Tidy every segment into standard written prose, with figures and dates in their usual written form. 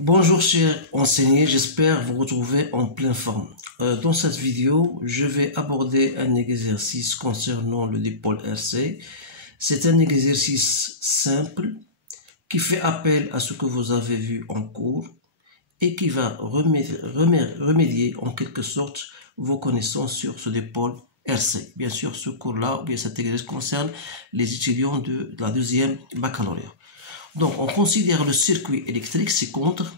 Bonjour chers enseignants, j'espère vous retrouver en pleine forme. Dans cette vidéo, je vais aborder un exercice concernant le dipôle RC. C'est un exercice simple qui fait appel à ce que vous avez vu en cours et qui va remédier en quelque sorte vos connaissances sur ce dipôle RC. Bien sûr, ce cours-là, ou bien cet exercice concerne les étudiants de la deuxième baccalauréat. Donc, on considère le circuit électrique ci-contre.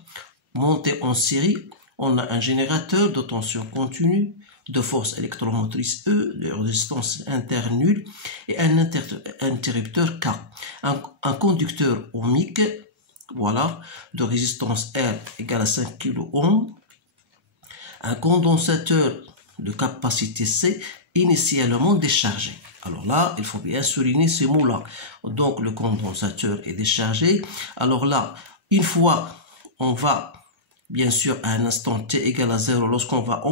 Monté en série, on a un générateur de tension continue, de force électromotrice E, de résistance interne nulle, et un interrupteur K. Un conducteur ohmique, voilà, de résistance R égale à 5 kΩ. Un condensateur de capacité C initialement déchargé. Alors là, il faut bien souligner ces mots-là. Donc, le condensateur est déchargé. Alors là, une fois, on va, bien sûr, à un instant t égale à 0, lorsqu'on va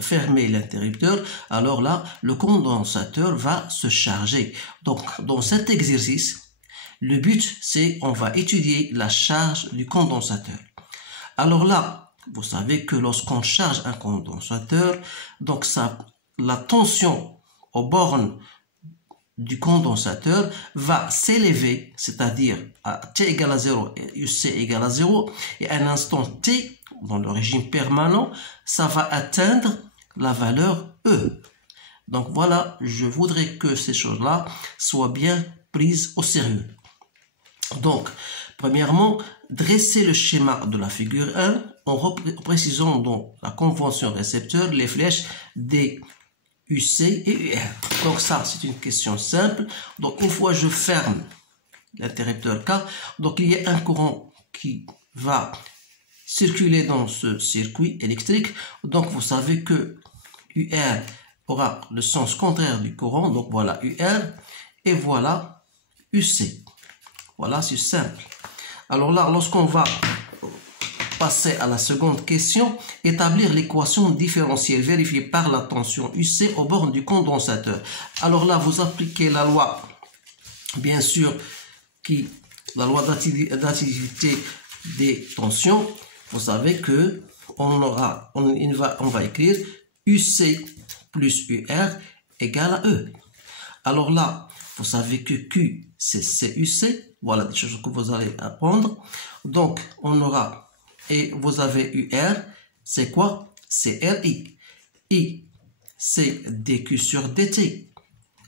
fermer l'interrupteur, alors là, le condensateur va se charger. Donc, dans cet exercice, le but, c'est on va étudier la charge du condensateur. Alors là, vous savez que lorsqu'on charge un condensateur, donc la tension aux bornes du condensateur va s'élever, c'est-à-dire à t égale à 0 et UC égale à 0, et à un instant t, dans le régime permanent, ça va atteindre la valeur E. Donc voilà, je voudrais que ces choses-là soient bien prises au sérieux. Donc, premièrement, dresser le schéma de la figure 1 en précisant dans la convention récepteur les flèches des UC et UR. Donc ça, c'est une question simple. Donc une fois je ferme l'interrupteur K, donc il y a un courant qui va circuler dans ce circuit électrique. Donc vous savez que UR aura le sens contraire du courant. Donc voilà UR et voilà UC. Voilà, c'est simple. Alors là, lorsqu'on va passer à la seconde question, établir l'équation différentielle vérifiée par la tension UC aux bornes du condensateur. Alors là, vous appliquez la loi, bien sûr, la loi d'additivité des tensions. Vous savez que on va écrire UC plus UR égale à E. Alors là, vous savez que Q, c'est CUC. Voilà des choses que vous allez apprendre. Donc, on aura, et vous avez UR, c'est quoi? C'est RI. I, c'est DQ sur DT.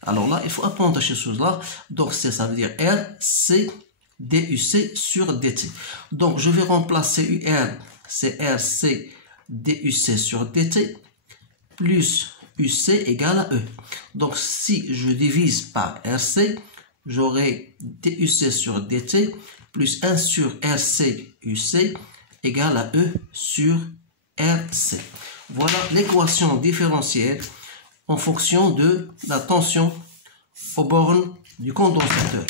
Alors là, il faut apprendre ces choses-là. Donc, ça veut dire R, c'est DUC sur DT. Donc, je vais remplacer UR, c'est RC DUC sur DT, plus UC égale à E. Donc, si je divise par RC, j'aurai DUC sur DT plus 1 sur RC UC égale à E sur RC. Voilà l'équation différentielle en fonction de la tension aux bornes du condensateur.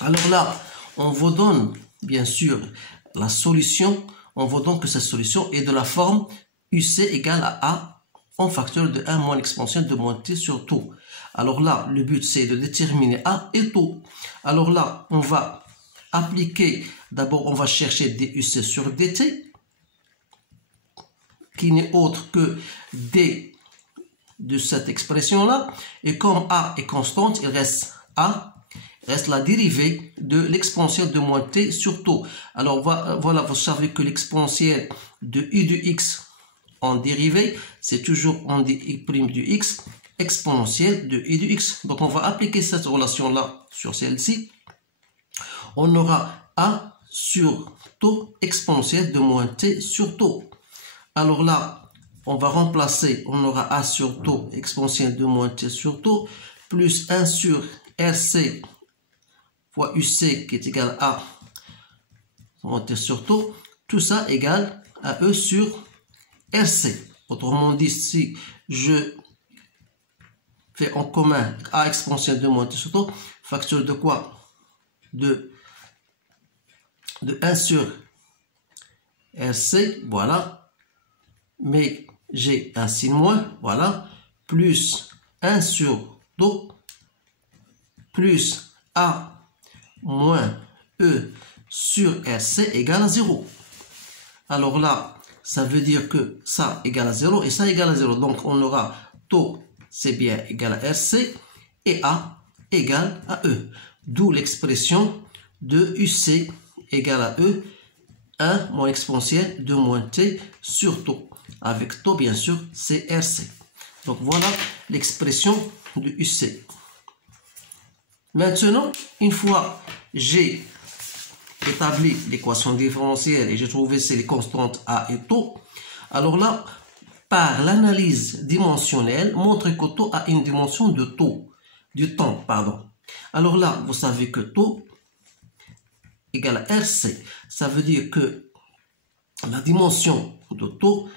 Alors là, on vous donne bien sûr la solution. On vous donne que cette solution est de la forme UC égale à A en facteur de 1 moins l'exponentielle de moins T sur taux. Alors là, le but c'est de déterminer A et taux. Alors là, on va appliquer, d'abord on va chercher DUC sur DT, qui n'est autre que D de cette expression-là. Et comme A est constante, il reste A, reste la dérivée de l'exponentielle de moins T sur taux. Alors voilà, vous savez que l'exponentielle de I de X en dérivée, c'est toujours en I' du X, exponentielle de I de X. Donc on va appliquer cette relation-là sur celle-ci. On aura A sur taux exponentielle de moins T sur taux. Alors là, on va remplacer, on aura A sur taux exponentielle de moins T sur taux, plus 1 sur RC fois UC qui est égal à moins T sur taux. Tout ça égale à E sur RC. Autrement dit, si je fais en commun A exponentielle de moins T sur taux, facteur de quoi? De 1 sur RC, voilà, mais j'ai un signe moins, voilà, plus 1 sur taux, plus A moins E sur RC égale à 0. alors là, ça veut dire que ça égale à 0 et ça égale à 0. Donc, on aura taux, c'est bien égal à RC et A égale à E. D'où l'expression de UC égale à E, 1 moins exponentielle de moins T sur taux. Avec taux, bien sûr, c'est RC. Donc, voilà l'expression de UC. Maintenant, une fois j'ai établi l'équation différentielle et j'ai trouvé les constantes A et taux, alors là, par l'analyse dimensionnelle, montre que taux a une dimension de temps, pardon. Alors là, vous savez que taux égale à RC. Ça veut dire que la dimension de taux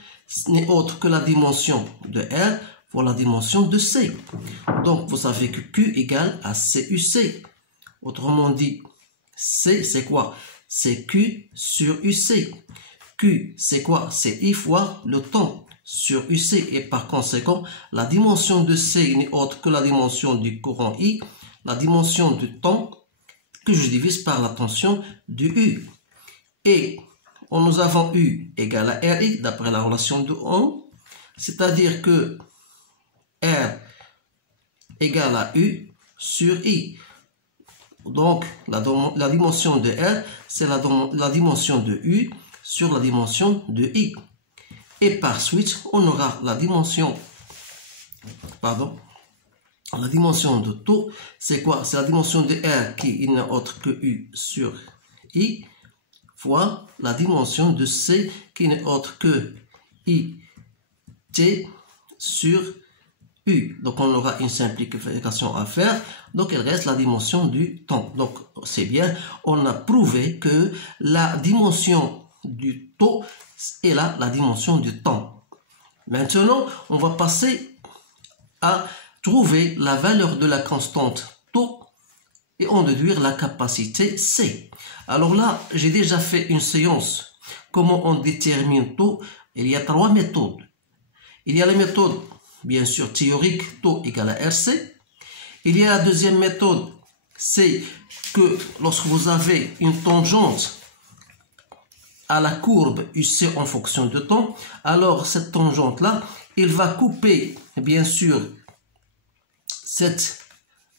n'est autre que la dimension de R pour la dimension de C. Donc, vous savez que Q égale à CUC. Autrement dit, C, c'est quoi? C'est Q sur UC. Q, c'est quoi? C'est I fois le temps sur UC. Et par conséquent, la dimension de C n'est autre que la dimension du courant I, la dimension du temps que je divise par la tension du U. Et nous avons U égale à RI d'après la relation de Ohm, c'est-à-dire que R égale à U sur I. Donc, la dimension de R, c'est la dimension de U sur la dimension de I. Et par suite, on aura la dimension de taux, c'est quoi? C'est la dimension de R qui n'est autre que U sur I, fois la dimension de C qui n'est autre que I T sur U. Donc, on aura une simplification à faire. Donc, il reste la dimension du temps. Donc, c'est bien. On a prouvé que la dimension du taux est là, la dimension du temps. Maintenant, on va passer à trouver la valeur de la constante taux et en déduire la capacité C. Alors là, j'ai déjà fait une séance. Comment on détermine taux? Il y a 3 méthodes. Il y a la méthode, bien sûr, théorique, taux égale à RC. Il y a la deuxième méthode, c'est que lorsque vous avez une tangente à la courbe UC en fonction de temps, alors cette tangente-là, il va couper, bien sûr, cette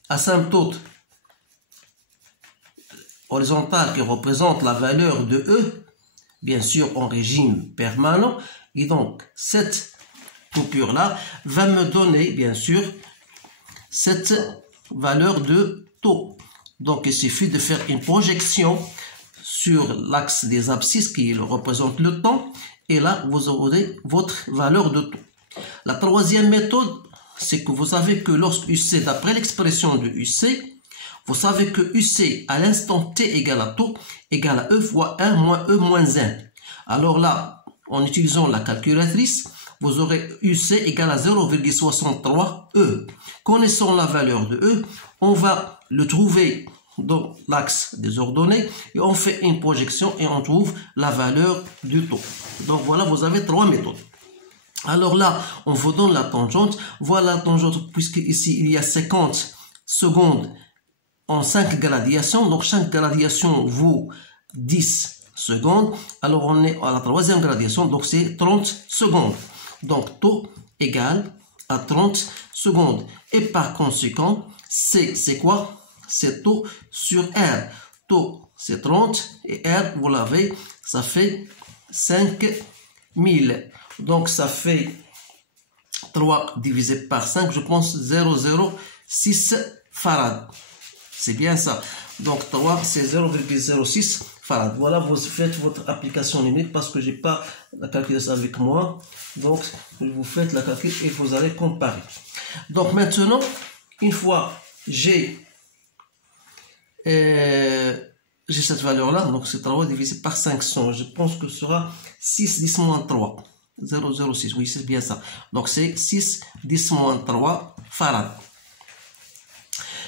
asymptote horizontale qui représente la valeur de E, bien sûr en régime permanent, et donc cette coupure-là va me donner, bien sûr, cette valeur de taux. Donc, il suffit de faire une projection sur l'axe des abscisses qui représente le temps, et là, vous aurez votre valeur de taux. La troisième méthode, c'est que vous savez que lorsque UC, d'après l'expression de UC, vous savez que UC à l'instant T égale à taux égale à E fois 1 moins E moins 1. Alors là, en utilisant la calculatrice, vous aurez UC égale à 0,63 E. Connaissant la valeur de E, on va le trouver dans l'axe des ordonnées et on fait une projection et on trouve la valeur du taux. Donc voilà, vous avez 3 méthodes. Alors là, on vous donne la tangente. Voilà la tangente, puisque ici, il y a 50 secondes en 5 gradations. Donc, chaque gradation vaut 10 secondes. Alors, on est à la troisième gradation. Donc, c'est 30 secondes. Donc, taux égale à 30 secondes. Et par conséquent, c'est quoi? C'est taux sur R. Taux, c'est 30. Et R, vous l'avez, ça fait 5000. Donc, ça fait 3 divisé par 5, je pense 0,06 farad. C'est bien ça. Donc, 3, c'est 0,06 farad. Voilà, vous faites votre application numérique parce que je n'ai pas la calculatrice avec moi. Donc, vous faites la calcul et vous allez comparer. Donc, maintenant, une fois j'ai cette valeur-là, donc c'est 3 divisé par 500. Je pense que ce sera 6 10 moins 3. 0,06, oui, c'est bien ça. Donc, c'est 6 10 moins 3 farad.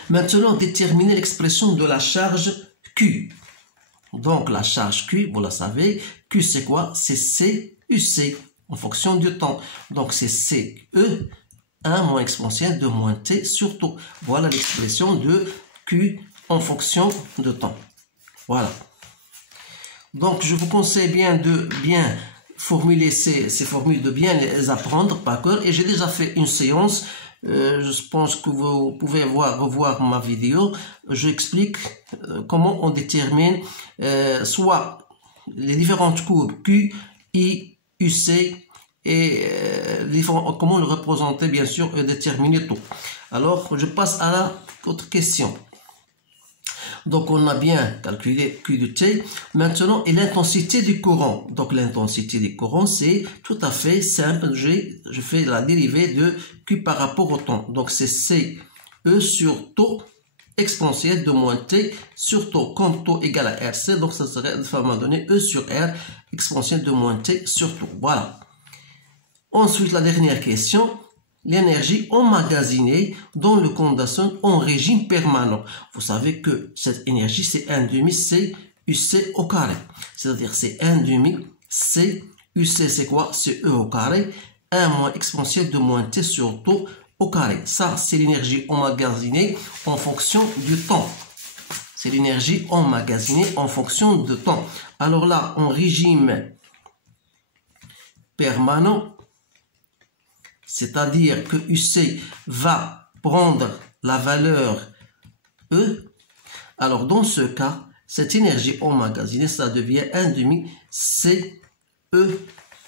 Maintenant, déterminer l'expression de la charge Q. Donc, la charge Q, vous la savez. Q, c'est quoi? C'est CUC en fonction du temps. Donc, c'est CE, 1 moins exponentielle de moins T sur taux. Voilà l'expression de Q en fonction de temps. Voilà. Donc, je vous conseille bien de bien formuler ces formules, de bien les apprendre par cœur. Et j'ai déjà fait une séance. Je pense que vous pouvez revoir ma vidéo. J'explique comment on détermine soit les différentes courbes Q, I, UC et comment le représenter, bien sûr, et déterminer tout. Alors, je passe à l'autre question. Donc, on a bien calculé Q de T. Maintenant, et l'intensité du courant. Donc, l'intensité du courant, c'est tout à fait simple. Je fais la dérivée de Q par rapport au temps. Donc, c'est C E sur taux exponentielle de moins T sur taux. Comme taux égale à RC, donc ça serait de forme donnée E sur R exponentielle de moins T sur taux. Voilà. Ensuite, la dernière question. L'énergie emmagasinée dans le condensat en régime permanent. Vous savez que cette énergie, c'est 1,5 C UC au carré. C'est-à-dire, c'est 1,5 C UC, c'est quoi? C'est E au carré. 1 moins exponentielle de moins T sur taux au carré. Ça, c'est l'énergie emmagasinée en fonction du temps. C'est l'énergie emmagasinée en fonction du temps. Alors là, en régime permanent, c'est-à-dire que UC va prendre la valeur E. Alors, dans ce cas, cette énergie emmagasinée, ça devient 1,5 C E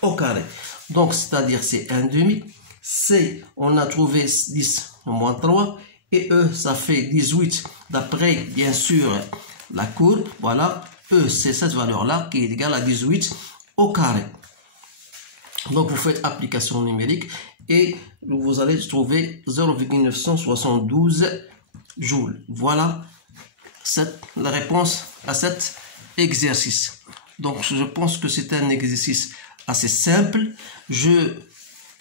au carré. Donc, c'est-à-dire c'est 1,5 C, on a trouvé 10 moins 3, et E, ça fait 18, d'après, bien sûr, la courbe. Voilà, E, c'est cette valeur-là qui est égale à 18 au carré. Donc, vous faites application numérique et vous allez trouver 0,972 joules. Voilà la réponse à cet exercice. Donc, je pense que c'est un exercice assez simple. Je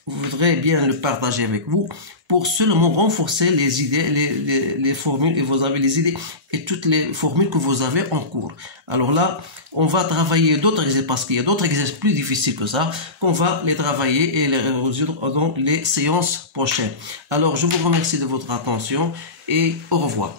voudrais bien le partager avec vous pour seulement renforcer les idées, les formules, et vous avez les idées et toutes les formules que vous avez en cours. Alors là, on va travailler d'autres exercices parce qu'il y a d'autres exercices plus difficiles que ça, qu'on va les travailler et les résoudre dans les séances prochaines. Alors, je vous remercie de votre attention et au revoir.